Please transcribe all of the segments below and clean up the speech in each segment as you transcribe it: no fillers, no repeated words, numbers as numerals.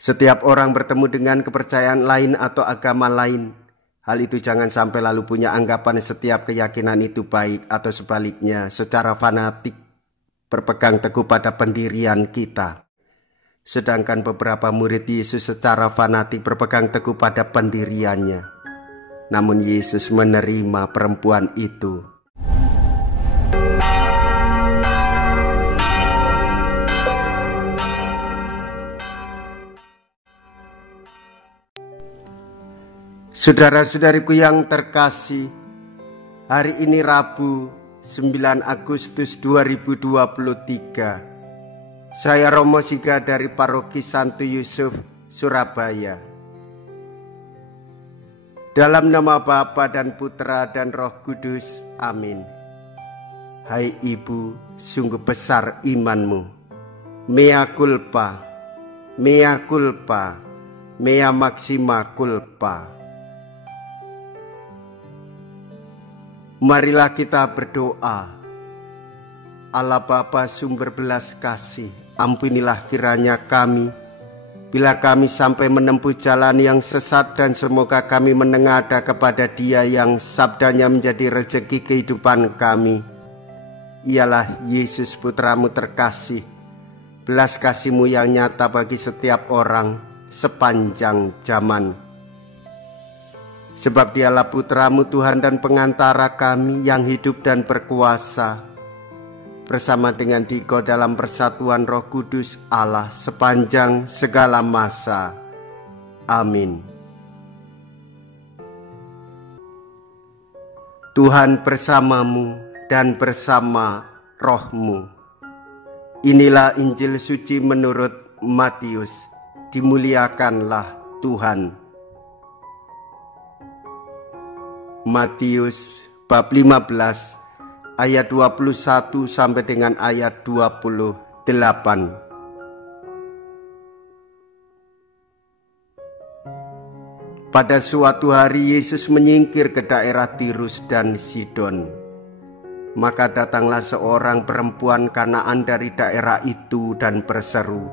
Setiap orang bertemu dengan kepercayaan lain atau agama lain. Hal itu jangan sampai lalu punya anggapan setiap keyakinan itu baik atau sebaliknya secara fanatik berpegang teguh pada pendirian kita. Sedangkan beberapa murid Yesus secara fanatik berpegang teguh pada pendiriannya. Namun Yesus menerima perempuan itu. Saudara-saudariku yang terkasih, hari ini Rabu 9 Agustus 2023. Saya Romo Siga dari Paroki Santo Yusuf, Surabaya. Dalam nama Bapa dan Putra dan Roh Kudus, amin. Hai Ibu, sungguh besar imanmu. Mea culpa, mea culpa, mea maxima culpa. Marilah kita berdoa. Allah Bapa sumber belas kasih, ampunilah kiranya kami bila kami sampai menempuh jalan yang sesat, dan semoga kami menengadah kepada Dia yang sabdanya menjadi rezeki kehidupan kami. Ialah Yesus Putramu terkasih, belas kasih-Mu yang nyata bagi setiap orang sepanjang zaman. Sebab Dialah Putramu Tuhan dan pengantara kami yang hidup dan berkuasa, bersama dengan Dikau dalam persatuan Roh Kudus Allah sepanjang segala masa. Amin. Tuhan bersamamu dan bersama rohmu. Inilah Injil suci menurut Matius. Dimuliakanlah Tuhan. Matius bab 15 ayat 21 sampai dengan ayat 28. Pada suatu hari Yesus menyingkir ke daerah Tirus dan Sidon. Maka datanglah seorang perempuan Kanaan dari daerah itu dan berseru,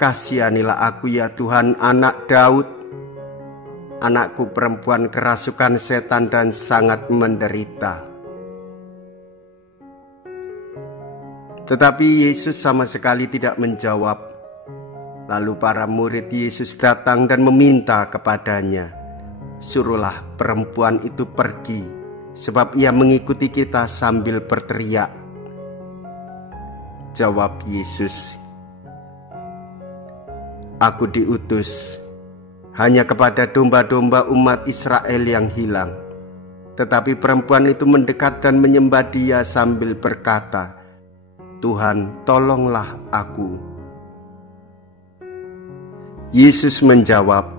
"Kasihanilah aku ya Tuhan, anak Daud. Anakku perempuan kerasukan setan dan sangat menderita." Tetapi Yesus sama sekali tidak menjawab. Lalu para murid Yesus datang dan meminta kepadanya, "Suruhlah perempuan itu pergi, sebab ia mengikuti kita," sambil berteriak. Jawab Yesus, "Aku diutus hanya kepada domba-domba umat Israel yang hilang." Tetapi perempuan itu mendekat dan menyembah Dia sambil berkata, "Tuhan, tolonglah aku." Yesus menjawab,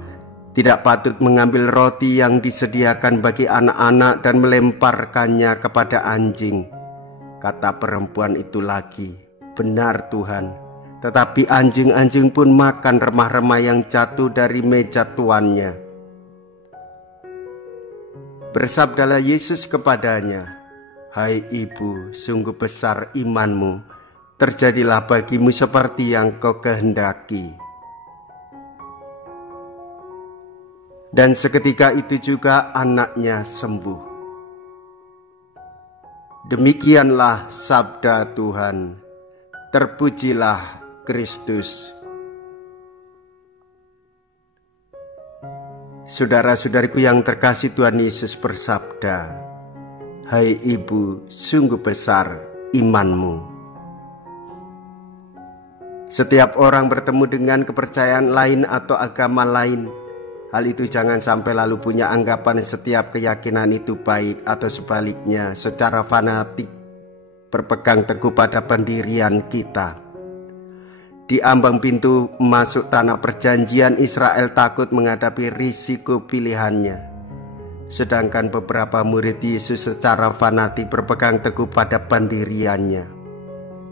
"Tidak patut mengambil roti yang disediakan bagi anak-anak dan melemparkannya kepada anjing." Kata perempuan itu lagi, "Benar Tuhan, tetapi anjing-anjing pun makan remah-remah yang jatuh dari meja tuannya." Bersabdalah Yesus kepadanya, "Hai ibu, sungguh besar imanmu, terjadilah bagimu seperti yang kau kehendaki." Dan seketika itu juga anaknya sembuh. Demikianlah sabda Tuhan. Terpujilah Kristus. Saudara-saudariku yang terkasih, Tuhan Yesus bersabda, "Hai ibu, sungguh besar imanmu." Setiap orang bertemu dengan kepercayaan lain atau agama lain. Hal itu jangan sampai lalu punya anggapan setiap keyakinan itu baik atau sebaliknya secara fanatik berpegang teguh pada pendirian kita. Di ambang pintu masuk tanah perjanjian, Israel takut menghadapi risiko pilihannya. Sedangkan beberapa murid Yesus secara fanatik berpegang teguh pada pendiriannya.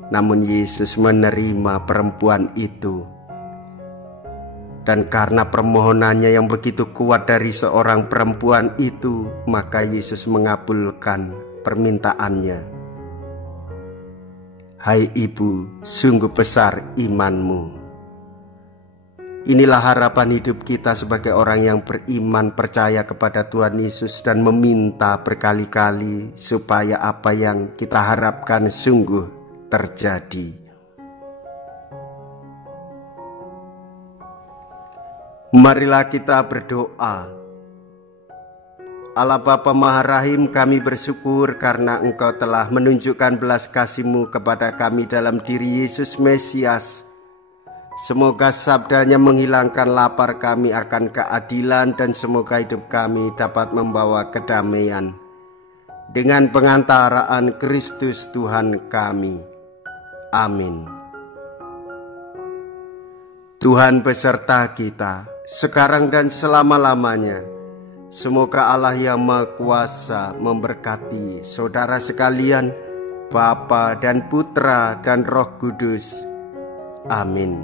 Namun Yesus menerima perempuan itu. Dan karena permohonannya yang begitu kuat dari seorang perempuan itu, maka Yesus mengabulkan permintaannya. "Hai ibu, sungguh besar imanmu." Inilah harapan hidup kita sebagai orang yang beriman, percaya kepada Tuhan Yesus dan meminta berkali-kali supaya apa yang kita harapkan sungguh terjadi. Marilah kita berdoa. Allah Bapa Maha Rahim, kami bersyukur karena Engkau telah menunjukkan belas kasih-Mu kepada kami dalam diri Yesus Mesias. Semoga sabdanya menghilangkan lapar kami akan keadilan dan semoga hidup kami dapat membawa kedamaian dengan pengantaraan Kristus Tuhan kami. Amin. Tuhan beserta kita sekarang dan selama-lamanya. Semoga Allah yang Maha Kuasa memberkati saudara sekalian, Bapa dan Putra dan Roh Kudus. Amin.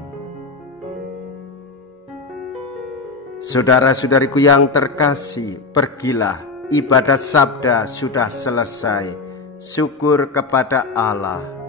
Saudara-saudariku yang terkasih, pergilah, ibadat sabda sudah selesai. Syukur kepada Allah.